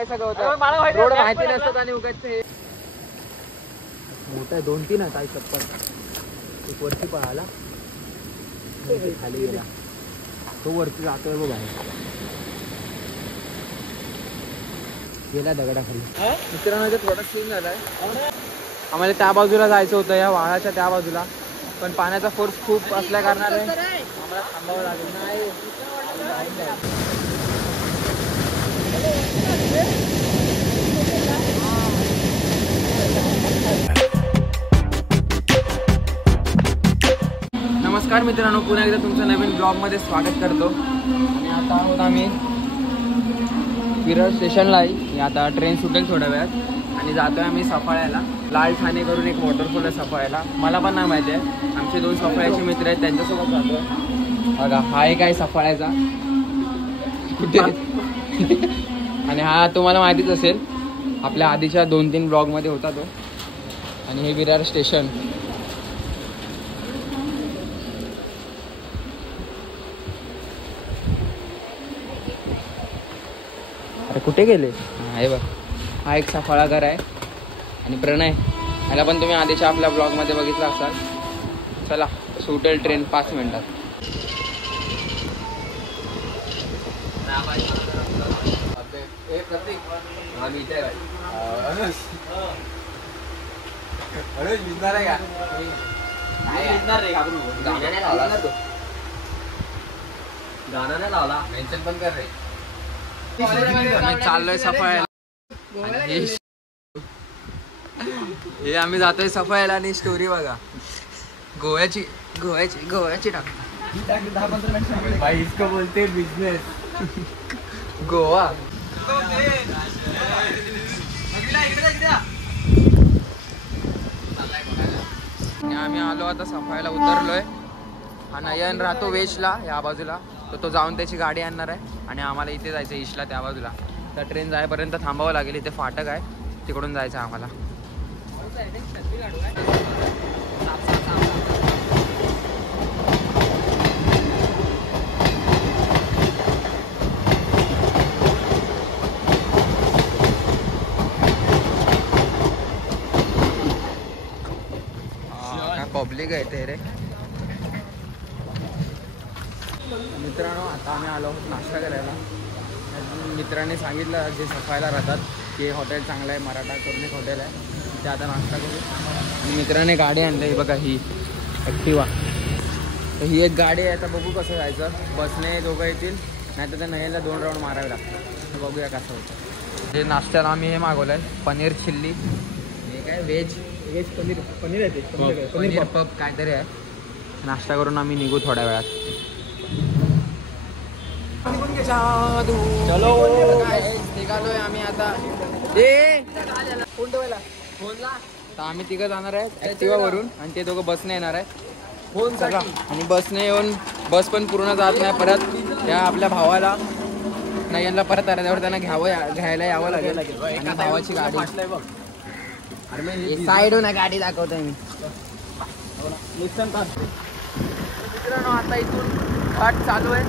थांबायचा का होता, रोड माहिती नसतात आणि उगाच हे मोठा 2-3 आहे चप्पल. एक वरती पळाला खाली गेला, तो वरती जातोय बघ बाहेर, गेला दगडाखाली. मित्रांनो थोडा सीन झालाय. आम्हाला त्या बाजूला जायचं होतं, या वाळाच्या त्या बाजूला, पण पाण्याचा फोर्स खूप असल्या कारणाने आम्हाला थांबावं लागेल. नमस्कार मित्रांनो, पुन्हा एकदा तुमचं नवीन ब्लॉगमध्ये स्वागत करतो. आणि आता आहोत आम्ही विरार स्टेशनला आहे. आता ट्रेन सुटेल थोड्या वेळात आणि जातोय आम्ही सफाळ्याला. लाल ठाणे करून एक वॉटरफॉल आहे सफाळ्याला, मला पण नाही माहिती आहे. आमचे 2 सफाळ्याचे मित्र आहेत, त्यांच्यासोबत जातोय. बघा हा एक आहे सफाळ्याचा कुठे आणि हा तुम्हाला माहितीच असेल, आपल्या आधीच्या 2-3 ब्लॉगमध्ये होता तो. आणि हे विरार स्टेशन. अरे कुठे गेले? हे बघ, हा एक सफाळा घर आहे. आणि प्रणय, ह्याला पण तुम्ही आधीच्या आपल्या ब्लॉगमध्ये बघितलं असाल. चला सुटेल ट्रेन 5 मिनिटात. गाणं नाही लावला, मेन्शन पण कर रे. चाललोय सफाळ्याला, हे आम्ही जातोय सफाळ्याला. आणि स्टोरी बघा, गोव्याची टाक. 10-15 मिनिट भाई, इसको बोलते बिजनेस गोवा. आम्ही आलो आता सफाळ्याला उतरलोय. हा नयन राहतो वेशला या बाजूला, तो जाऊन त्याची गाडी आणणार आहे. आणि आम्हाला इथे जायचं ईशला त्या बाजूला. तर ट्रेन जायपर्यंत थांबावं लागेल. इथे फाटक आहे, तिकडून जायचं आम्हाला. पब्लिक आहे ते रे. मित्रांनो आता आम्ही आलो आहोत नाश्ता करायला. मित्रांनी सांगितलं जे सफायला राहतात की हॉटेल चांगलं आहे, मराठा करून एक हॉटेल आहे, तिथे आता नाश्ता करू. आणि मित्राने गाडी आणली आहे बघा, ही ॲक्टिवा. तर ही एक गाडी आहे. आता बघू कसं जायचं, बसने दोघं येतील, नाही तर त्या नयनला 2 राऊंड मारावे लागतात. तर बघूया कसं होतं. जे नाश्त्याला आम्ही हे मागवलं आहे, पनीर चिल्ली. हे काय व्हेज पनीर आहे, ते पनीर पप काहीतरी आहे. नाश्ता करून आम्ही निघू थोड्या वेळात. चलो निघालोय आम्ही आता. तर आम्ही तिघं जाणार आहे ॲक्टिवा वरून, आणि ते दोघं बसने येणार आहे. चला, आणि बसने येऊन बस पण पूर्ण जात नाही परत. त्या आपल्या भावाला नयनला परत आल्यावर त्यांना घ्यायला यावं लागेल. आणि भावाची गाडी साईडून गाडी दाखवतोय मी. मित्रांनो आता इथून घाट चालू आहे.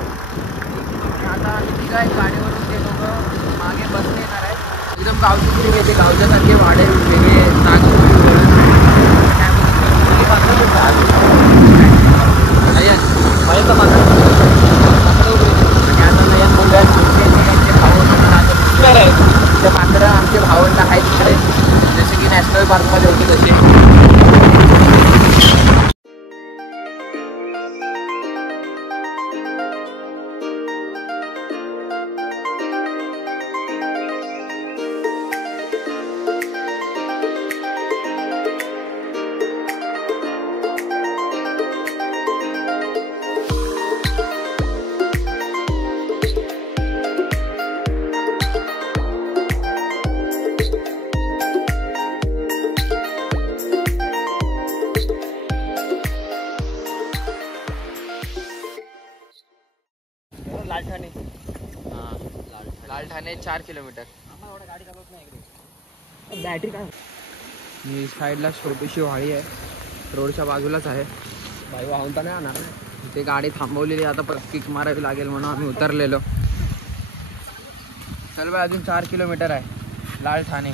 आता आम्ही तिघं आहे गाडीवरून, ते लोक मागे बसने येणार आहे. एकदम गावची फिलिंग येते, गावच्यासारखे वाडे वेगळे ते मात्र आमचे भावंड आहेत तिकडे, जसे की नॅशनल पार्कमध्ये होते तसे. लाल ठाणे. हां लाल ठाणे 4 किलोमीटर. बॅटरी काय मी साईडला छोटीशी वाडी आहे, रोडच्या बाजूलाच आहे. भाई वाहून तर नाही आणणार, ते गाडी थांबवलेली आता परत किक मारावी लागेल म्हणून आम्ही उतरलेलो. चल भाई अजून 4 किलोमीटर आहे लाल ठाणे.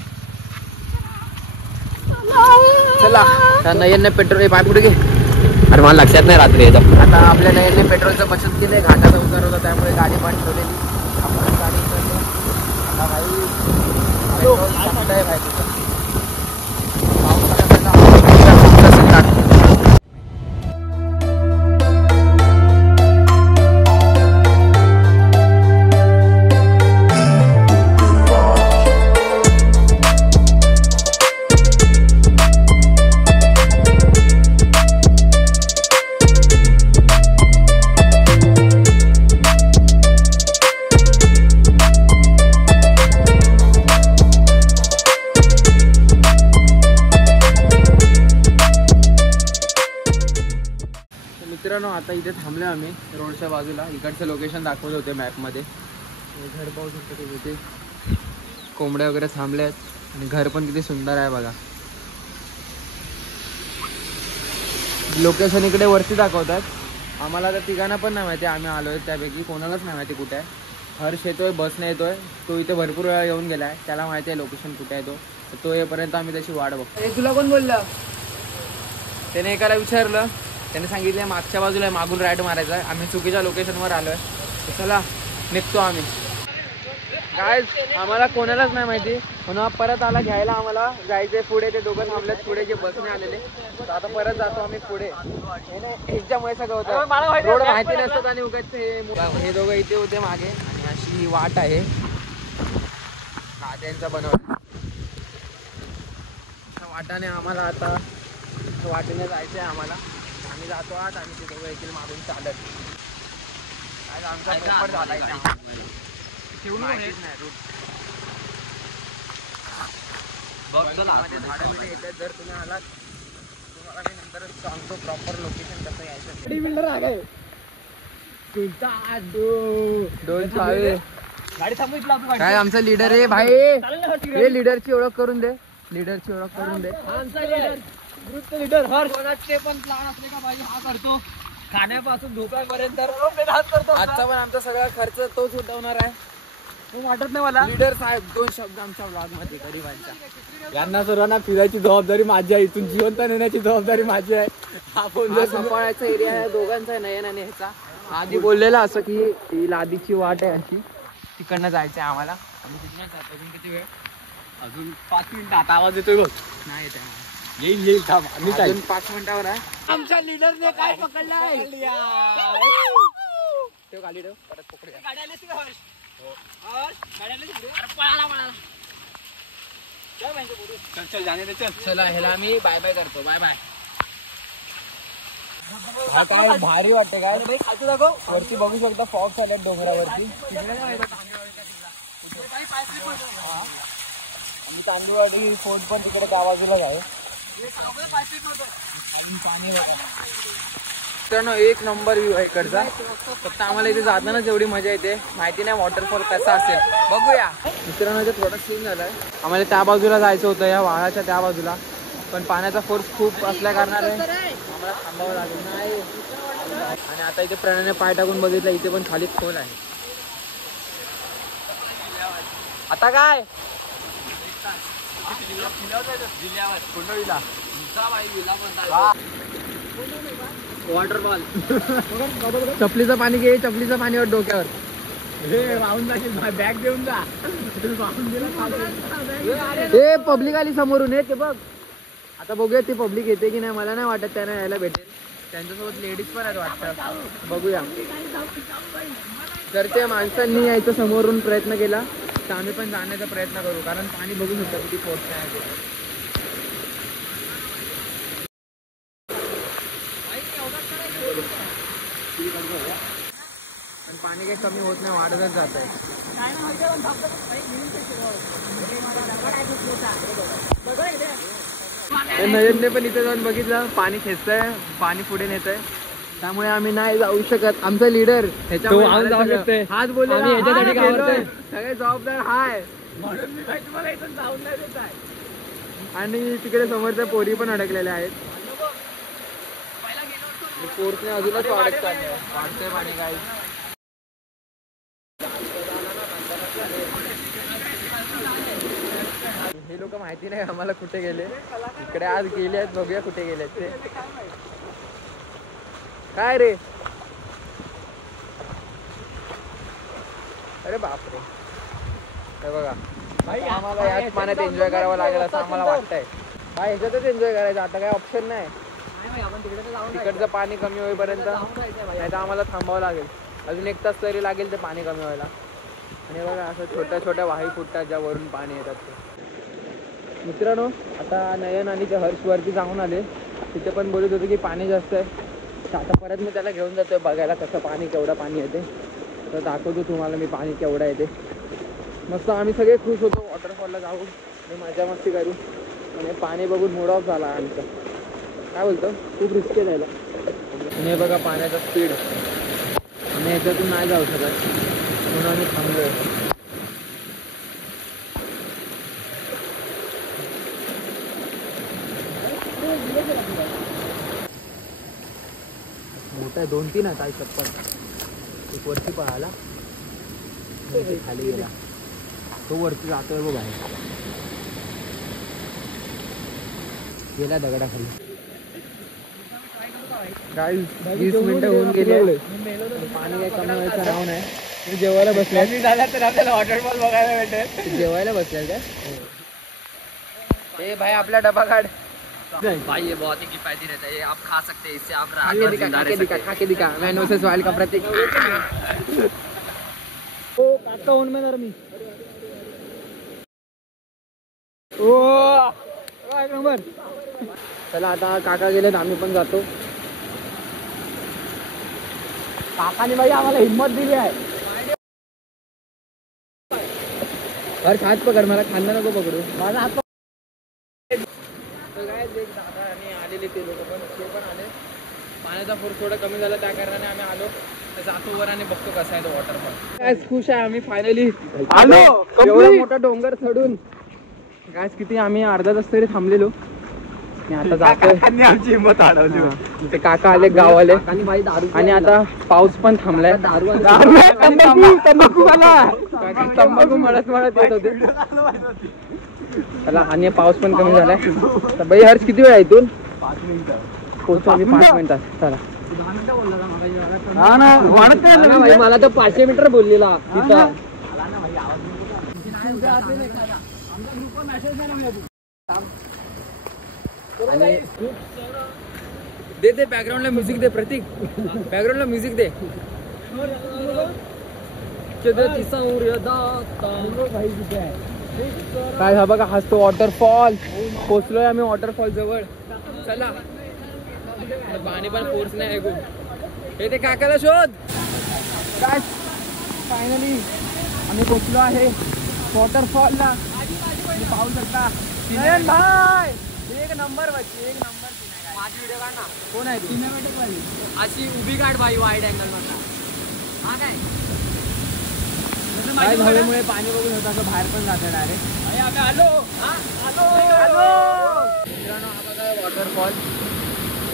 चला नयनने पेट्रोल पाय पुढे घे. अरे मला लक्षात नाही रात्री यायचं. आता आपल्या नयनने पेट्रोलचं बचत केलंय. घाटात उतरवलं त्यामुळे गाडी पण ठेवलेली. आपण गाडी उतरली. आता भाई पेट्रोल संपलंय भाई तुझं. मित्रांनो आता इथे थांबलो आम्ही रोडच्या बाजूला. इकडचं लोकेशन दाखवत होते मॅपमध्ये. घर पाहू शकतो तिथे कोंबड्या वगैरे थांबले आहेत आणि घर पण किती सुंदर आहे बघा. लोकेशन इकडे वरती दाखवतात. आम्हाला तर तिघांना पण नाही माहिती आम्ही आलो आहे त्यापैकी कोणालाच नाही माहिती कुठे आहे. हर्ष येतोय बसने येतोय. तो इथे भरपूर वेळा येऊन गेला आहे. त्याला माहिती आहे लोकेशन कुठे आहे. तो येईपर्यंत आम्ही त्याची वाट बघतो. हे तुला कोण बोललं? त्याने एकाला विचारलं. त्याने सांगितलं मागच्या बाजूला मागून राईड मारायचा आहे. आम्ही चुकीच्या लोकेशनवर आलो आहे. चला निघतो आम्ही. काय आम्हाला कोणालाच नाही माहिती म्हणून परत आला घ्यायला. आम्हाला जायचंय पुढे. ते दोघं थांबलेत पुढे जे बसने आलेले. तर आता परत जातो आम्ही पुढे. ह्याच्यामुळे सगळं होतं. रोड माहिती नसतात आणि उगाच हे दोघं इथे होते मागे. आणि अशी वाट आहे त्यांचा बनवला. वाटाने आम्हाला आता वाटेने जायचंय आम्हाला. आम्ही जातो आत आणि ते दोघं येतील मागून चालत. आज आमचा पेपर झालाय माहितीच नाही रूट. झाडं बिडे येतात. जर तुम्ही आलात तुम्हाला मी नंतर सांगतो प्रॉपर लोकेशन कसं यायचं. काय आमचा लीडर आहे भाई. हे लीडरची ओळख करून दे. लीडरची ओळख करून दे. लीडर कोणाचे पण प्लॅन असले का भाई हा करतो. खाण्यापासून झोपायपर्यंत आजचा पण आमचा सगळा खर्च तोच उठवणार आहे. वाटत नाही मला. लीडर साहेब 2 शब्द आमच्या ब्लॉग मध्ये गरीबांच्या. यांना सर्वांना फिरायची जबाबदारी माझी आहे. इथून जिवंत नेण्याची जबाबदारी माझी आहे. हा फोन सांभाळायचा एरिया आहे दोघांचा आहे. नयन आणि ह्याचा. आधी बोललेला असं की ही लादीची वाट आहे अशी. तिकडनं जायचंय आम्हाला. आम्ही तिकडनं जातो. अजून किती वेळ? अजून 5 मिनिटं. आता आवाज येतोय बघ. नाही येत येईल थांब. अजून 5 मिनिटावर आहे. आमच्या लीडरने काय पकडलाय? ठेव खाली ठेव. परत पकडूया. चल जाणे दे. चल चला ह्याला आम्ही बाय बाय करतो. Bye bye. हा काय भारी वाटते काय खातो दाखव. वरती बघू शकता फॉक्स आले डोंगरावरती. आम्ही तांदूळवाडी फोर्ट पण तिकडे त्या बाजूलाच आहे. मित्रांनो एक नंबर व्ह्यू आहे इकडचा. फक्त आम्हाला इथे जातानाच एवढी मजा येते. माहिती नाही वॉटरफॉल कसा असेल. बघूया. मित्रांनो इथे थोडा सीन झालाय. आम्हाला त्या बाजूला जायचं होतं या वाळाच्या त्या बाजूला. पण पाण्याचा फोर्स खूप असल्या कारणाने आम्हाला थांबावं लागेल. नाही आणि आता इथे प्रणयने पाय टाकून बघितलं. इथे पण खाली खोल आहे. आता काय वॉटरफॉल. चपलीचं पाणी घे. चपलीचं पाणी वाट डोक्यावर. राहून जाशील. बॅग देऊन जा. हे पब्लिक आली समोरून आहे ते बघ. आता बघूया ती पब्लिक येते की नाही. मला नाही वाटत त्यांना यायला भेटेल. त्यांच्यासोबत लेडीज पण आहेत वाटतं. बघूया. जर त्या माणसांनी यायचा समोरून प्रयत्न केला तर आम्ही पण जाण्याचा प्रयत्न करू. कारण पाणी बघू शकतो किती फोर्स आहे. पण पाणी काही कमी होत नाही. वाढतच जात आहे. नयनने पण इथे जाऊन बघितलं. पाणी खेचतंय. पाणी पुढे नेतंय. त्यामुळे आम्ही नाही जाऊ शकत. आमचा लीडर ह्याच्यामुळे हाच बोलले सगळे जबाबदार हाय. आणि तिकडे समोरच्या पोरी पण अडकलेल्या आहेत. फोर्सने अजूनच वाढतंय पाणी. काय माहिती नाही आम्हाला कुठे गेले. इकडे आज गेले आहेत, बघूया कुठे गेले ते. काय रे, अरे बापरे. हे बघा आम्हाला याच पाण्यात एन्जॉय करावं लागेल असं आम्हाला वाटतंय. काय ह्याच्यातच एन्जॉय करायचं, आता काय ऑप्शन नाही. तिकडचं पाणी कमी होईपर्यंत नाही तर आम्हाला थांबावं लागेल. अजून 1 तास तरी लागेल ते पाणी कमी व्हायला. आणि बघा असं छोट्या छोट्या वाही फुटतात ज्या वरून पाणी येतात ते. मित्रांनो, आता नयन आणि हर्षवरती जाऊन आले. तिथे पण बोलत होते की पाणी जास्त आहे. आता परत मी त्याला घेऊन जातोय बघायला कसं पाणी, केवढं पाणी येते. तर दाखवतो तुम्हाला मी पाणी केवढं येते. मस्त आम्ही सगळे खुश होतो वॉटरफॉलला जाऊ आणि मजा मस्ती करू. आणि पाणी बघून मूड ऑफ झाला आमचा. काय बोलतो, खूप रिस्क जायला. आणि हे बघा पाण्याचा स्पीड, आम्ही ह्याच्यातून नाही जाऊ शकत म्हणून आम्ही थांबलोय. मोठा 2-3 आहेत आई चप्पल. एक वरती पळाला, खाली गेला. तो वरती जातोय बघ आहे, गेला दगडाखाली. काय 20 मिनिटं होऊन गेले, पाणी काही कमी व्हायचं नाव नाही. मी जेवायला बसले. मी झाला तर आपल्याला वॉटरफॉल बघायला भेटेल. जेवायला बसले काय? ए भाई आपला डबा काढ. भाई ये बहुत ही किफायती रहता है, ये आप खा सकते हैं, इससे आप खा के दिखा मैंने उसे सवाल का प्रतीक. ओ काका ऊन में नरमी. ओ एक नंबर. चला आता काका गेलेत, आम्ही पण जातो. काकाने भाई आम्हाला हिम्मत दिली आहे. अरे हात पकड, मला खांदा नको पकडू. माझा हात काय एक दादा आणि आलेले ते लोक पण, ते पण आले. पाण्याचा फोर्स थोडा कमी झाला त्या कारणाने आम्ही आलो. तर जातो वर आणि बघतो कसा आहे तो वॉटरफॉल. काय खुश आहे आम्ही, फायनली आलो. एवढा मोठा डोंगर चढून. काय किती आम्ही अर्धा तास तरी थांबलेलो. आता जातोय. आमची हिंमत अडवली. ते काका आले गाववाले. आणि आता पाऊस पण थांबलाय. तंबाखू मळत मळत येत होते. चला आणि पाऊस पण कमी झालाय. तर बाई हर्ष किती वेळ आहे इथून? 5 मिनिटं पोहोचतो आम्ही 5 मिनिटात. चला. 10 मिनिटं बोलला मला. हा ना, वाढत नाही भाई, मला तर 500 मीटर बोललेला तिथं. दे दे बॅकग्राऊंडला म्युझिक दे प्रतीक, बॅकग्राऊंडला म्युझिक दे. काय हा बघा, हाच तो वॉटरफॉल. पोचलोय आम्ही वॉटरफॉल जवळ. चला, पाणी पण फोर्स नाही ऐकून. हे ते काकाला शोध. काय फायनली आम्ही पोचलो आहे वॉटरफॉलला. पाहू शकता. नयन भाई एक नंबर बच्ची, एक नंबर. माझी व्हिडिओ काढ ना. कोण आहे ती? सिनेमॅटिक वाली अशी उभी काढ भाई, वाईड अँगल मधला. हा काय हवेमुळे पाणी बघून होतं असं बाहेर पण जातं डायरेक्ट. आम्ही आलो. मित्रांनो, हा बघा वॉटरफॉल.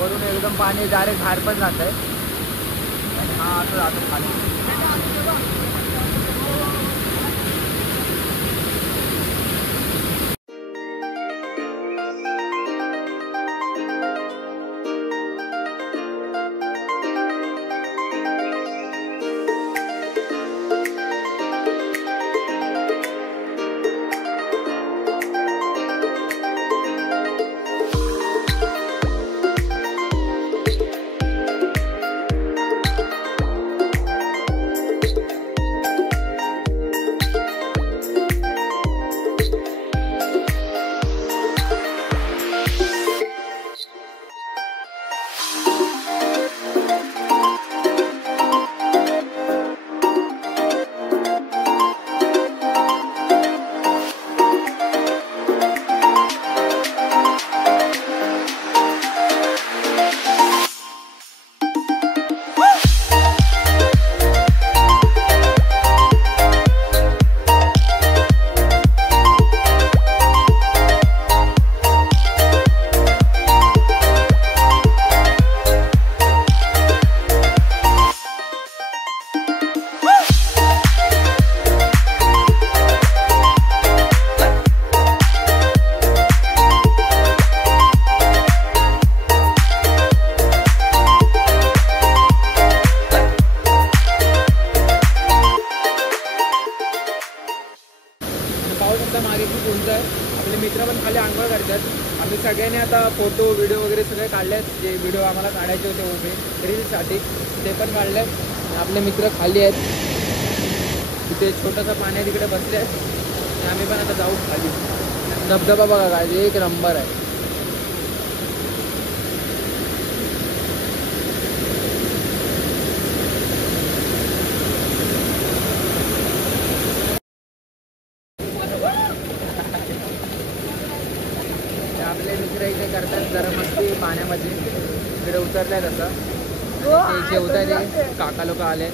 वरून एकदम पाणी डायरेक्ट बाहेर पण जात आहे. हा असं जातो खाली. काढलेत जे व्हिडिओ आम्हाला काढायचे होते उभे रीलसाठी ते पण काढलेत. आपले मित्र खाली आहेत, तिथे छोटंसं पाणी तिकडे बसले आहेत. आम्ही पण आता जाऊ खाली. धबधबा बघा काय एक नंबर आहे. आपले मित्र इथे करतात जरा मस्ती पाण्यामध्ये. इकडे उतरलाय तसं ते जेवताय ते काका लोक आले.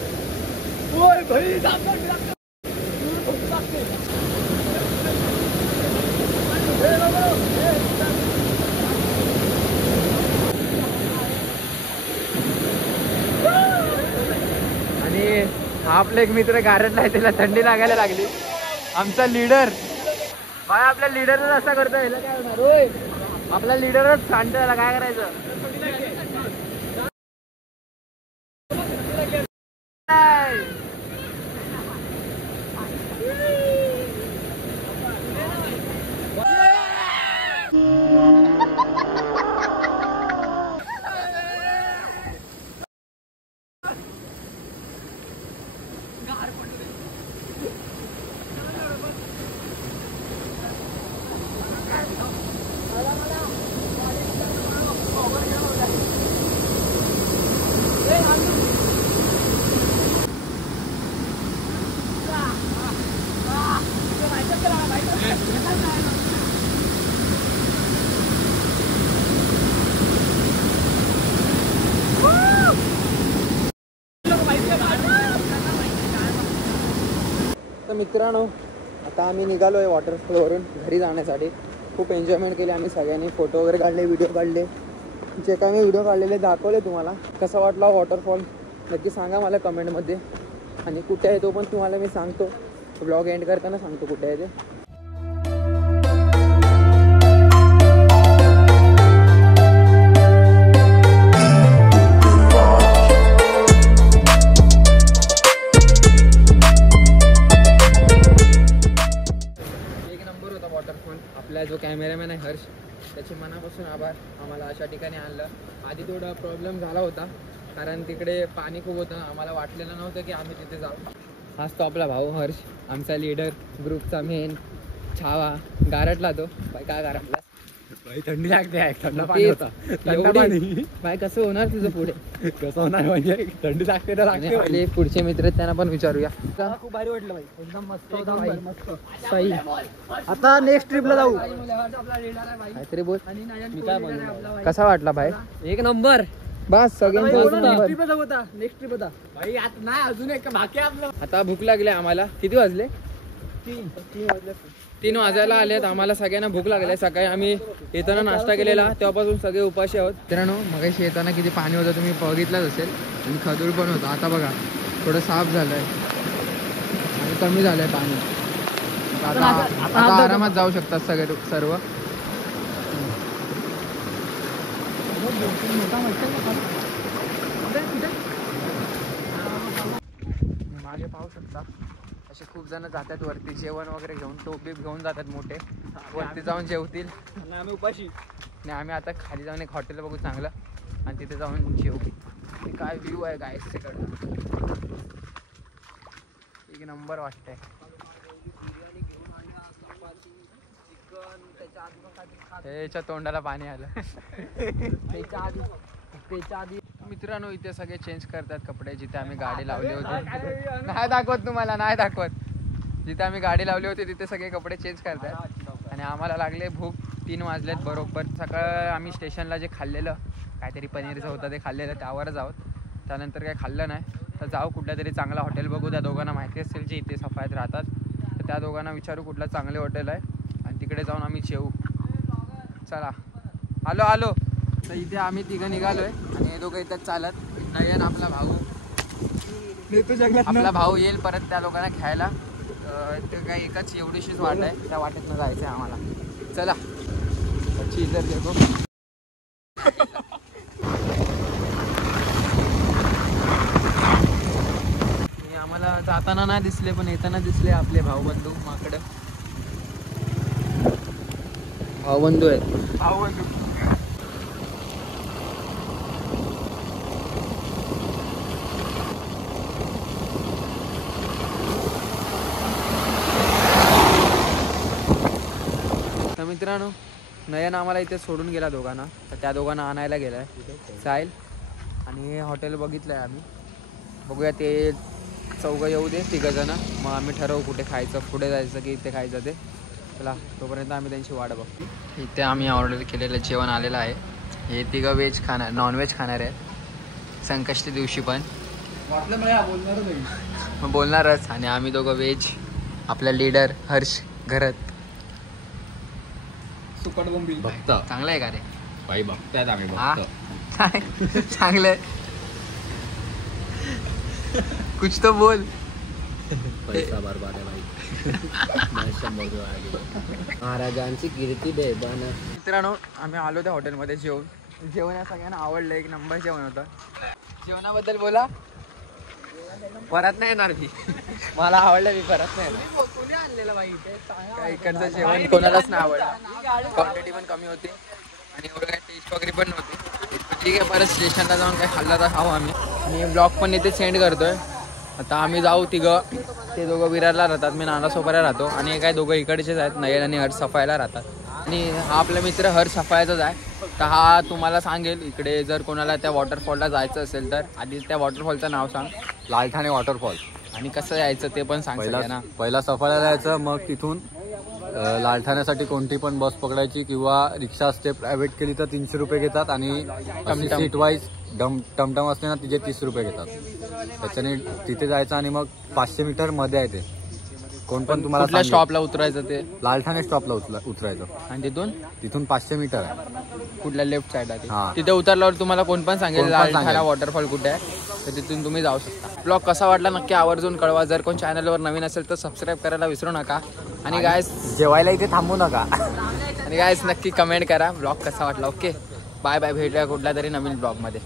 आणि हा आपला एक मित्र गारटला आहे, त्याला थंडी लागायला लागली. आमचा लीडर भाई आपल्या लीडरच असा करतोय, काय होणार होय. आपला लीडरच सांगतो त्याला काय करायचं. तर मित्रांनो आता आम्ही निघालो आहे वॉटरफॉलवरून घरी जाण्यासाठी. खूप एन्जॉयमेंट केली आम्ही सगळ्यांनी, फोटो वगैरे काढले, व्हिडिओ काढले. जे काय मी व्हिडिओ काढलेले दाखवले तुम्हाला. कसा वाटला वॉटरफॉल नक्की सांगा मला कमेंटमध्ये. आणि कुठे आहे तो पण तुम्हाला मी सांगतो, ब्लॉग एंड करताना सांगतो कुठे आहे ते. आपला जो कॅमेरामॅन आहे हर्ष, त्याचे मनापासून आभार. आम्हाला अशा ठिकाणी आणलं. आधी थोडा प्रॉब्लेम झाला होता कारण तिकडे पाणी खूप होतं, आम्हाला वाटलेलं नव्हतं की आम्ही तिथे जाऊ. हाच तो आपला भाऊ हर्ष, आमचा लीडर, ग्रुपचा मेन छावा. गारटला तो बाई, काय गारटला थंडी लागते, थंड पाणी होता. बाय कसं होणार तुझं पुढे, कसं होणार म्हणजे थंडी लागते तर लागते. आपले पुढचे मित्र आहेत त्यांना पण विचारूया. खूप भारी वाटलं भाई, एकदम मस्त सही. आता नेक्स्ट ट्रिपला जाऊ. काहीतरी बोल. मी काय बोलणार, कसा वाटला भाई? एक नंबर. बस सगळ्यांचं नेक्स्ट ट्रिप होता भाई. आता नाही अजून एक बाकी आपलं. आता भूक लागली आम्हाला. किती वाजले? 3 वाजायला आलेत. आम्हाला सगळ्यांना भूक लागली. सकाळी आम्ही येताना नाश्ता केलेला, तेव्हापासून सगळे उपाशी आहोत. मित्रांनो मगाशी येताना किती पाणी होतं तुम्ही बघितलंच असेल. आणि खजूर पण होतं. आता बघा थोडं साफ झालंय आणि कमी झालंय पाणी. आता आरामात जाऊ शकतात सर्व. मागे पाहू शकता असे खूप जण जातात वरती जेवण वगैरे घेऊन, टोप बीप घेऊन जातात मोठे. वरती जाऊन जेवतील. आम्ही उपाशी. आणि आम्ही आता खाली जाऊन एक हॉटेल बघू चांगलं आणि तिथे जाऊन जेवू. काय व्ह्यू आहे गाईस तिकडं, एक नंबर वाटतंय. त्याच्या तोंडाला पाणी आलं. त्याच्या आधी मित्रांनो इथे सगळे चेंज करतात कपडे. जिथे आम्ही गाडी लावली होती, नाही दाखवत तुम्हाला, नाही दाखवत. जिथे आम्ही गाडी लावली होती तिथे सगळे कपडे चेंज करतात. आणि आम्हाला लागले भूक. 3 वाजलेत बरोबर. सकाळ आम्ही स्टेशनला जे खाल्लेलं काहीतरी पनीरचं होतं ते खाल्लेलं, त्यावरच आहोत. त्यानंतर काही खाल्लं नाही. तर जाऊ कुठल्या तरी चांगला हॉटेल बघू. त्या दोघांना माहिती असेल जे इथे सफाईत राहतात, तर त्या दोघांना विचारू कुठलं चांगले हॉटेल आहे आणि तिकडे जाऊन आम्ही जेवू. चला आलो. तर इथे आम्ही तिघं निघालोय आणि हे दोघं इथं चालत. नयन आपला भाऊ, आपला भाऊ येईल परत त्या लोकांना घ्यायला. ते काही एकच एवढीशीच वाट आहे, त्या वाटेतनं जायचं आहे आम्हाला. चला इधर देखो. आम्हाला जाताना नाही दिसले पण येताना दिसले आपले भाऊबंधू. माकडं भाऊबंधू आहेत. मित्रांनो नयन आम्हाला इथे सोडून गेला दोघांना, तर त्या दोघांना आणायला गेलाय साहिल. आणि हे हॉटेल बघितलं आहे आम्ही. बघूया ते चौघं येऊ दे तिघंजणं, मग आम्ही ठरवू कुठे खायचं, पुढे जायचं की इथे खायचं ते. चला तोपर्यंत आम्ही त्यांची वाट बघतो. इथे आम्ही ऑर्डर केलेलं जेवण आलेलं आहे. हे तिघं व्हेज खाणार, नॉनव्हेज खाणार आहे संकष्टी दिवशी पण मग बोलणारच. आणि आम्ही दोघं व्हेज. आपला लीडर हर्ष घरात सुकट बोंबील भक्त चांगलं आहे का रे बाई बघतायत आम्ही हा भक्त. चांगलं आहे. कुछ तो बोल. पैसा बरबाद आहे भाई. 100 रुपये महाराजांची कीर्ती दे बन. मित्रांनो आम्ही आलो त्या हॉटेलमध्ये जेवण या सगळ्यांना आवडलं. एक नंबर जेवण होतं. जेवणाबद्दल बोला. परत नाही येणार मी. मला आवडलं, मी परत नाही येणार. कोणी आणलेलं बाई इथे इकडचं जेवण कोणालाच नाही आवडलं. क्वांटिटी पण कमी होती आणि एवढं काही टेस्ट वगैरे पण नव्हती. ठीक आहे परत स्टेशनला जाऊन काय खाल्ला तर खाऊ आम्ही. आणि ब्लॉग पण इथे सेंड करतोय. आता आम्ही जाऊ तिघं. ते दोघं विरारला राहतात, मी नालासोपारा राहतो. आणि हे काय दोघं इकडचेच आहेत, नयन आणि हर्ष सफायला राहतात. आणि हा आपला मित्र हर्ष सफायचाच आहे. तर हा तुम्हाला सांगेल इकडे जर कोणाला त्या वॉटरफॉलला जायचं असेल तर आधी त्या वॉटरफॉलचं नाव सांग. लालठाणे वॉटरफॉल. आणि कसं यायचं ते पण सांगायचं ना. पहिला सफाळ्याला जायचं, मग तिथून लालठाण्यासाठी कोणती पण बस पकडायची किंवा रिक्षा असते प्रायव्हेट केली तर 300 रुपये घेतात. आणि सीट वाईज टमटम असते ना तिचे 30 रुपये घेतात. त्याच्याने तिथे जायचं आणि मग 500 मीटर मध्ये आहे ते. कोण पण तुम्हाला कुठल्या सांगेल. स्टॉपला उतरायचं ते लालठाणे स्टॉपला उतरायचं. आणि तिथून 500 मीटर आहे. कुठल्या लेफ्ट साईडला हा. तिथे उतरल्यावर तुम्हाला कोण पण सांगेल कोण पण लालठाणा सांगेल. वॉटरफॉल कुठे आहे, तर तिथून तुम्ही जाऊ शकता. ब्लॉग कसा वाटला नक्की आवर्जून कळवा. जर कोण चॅनलवर नवीन असेल तर सबस्क्राईब करायला विसरू नका. आणि गायस जेवायला इथे थांबू नका. आणि गायस नक्की कमेंट करा ब्लॉग कसा वाटला. Okay bye bye. भेटूया कुठल्या तरी नवीन ब्लॉगमध्ये.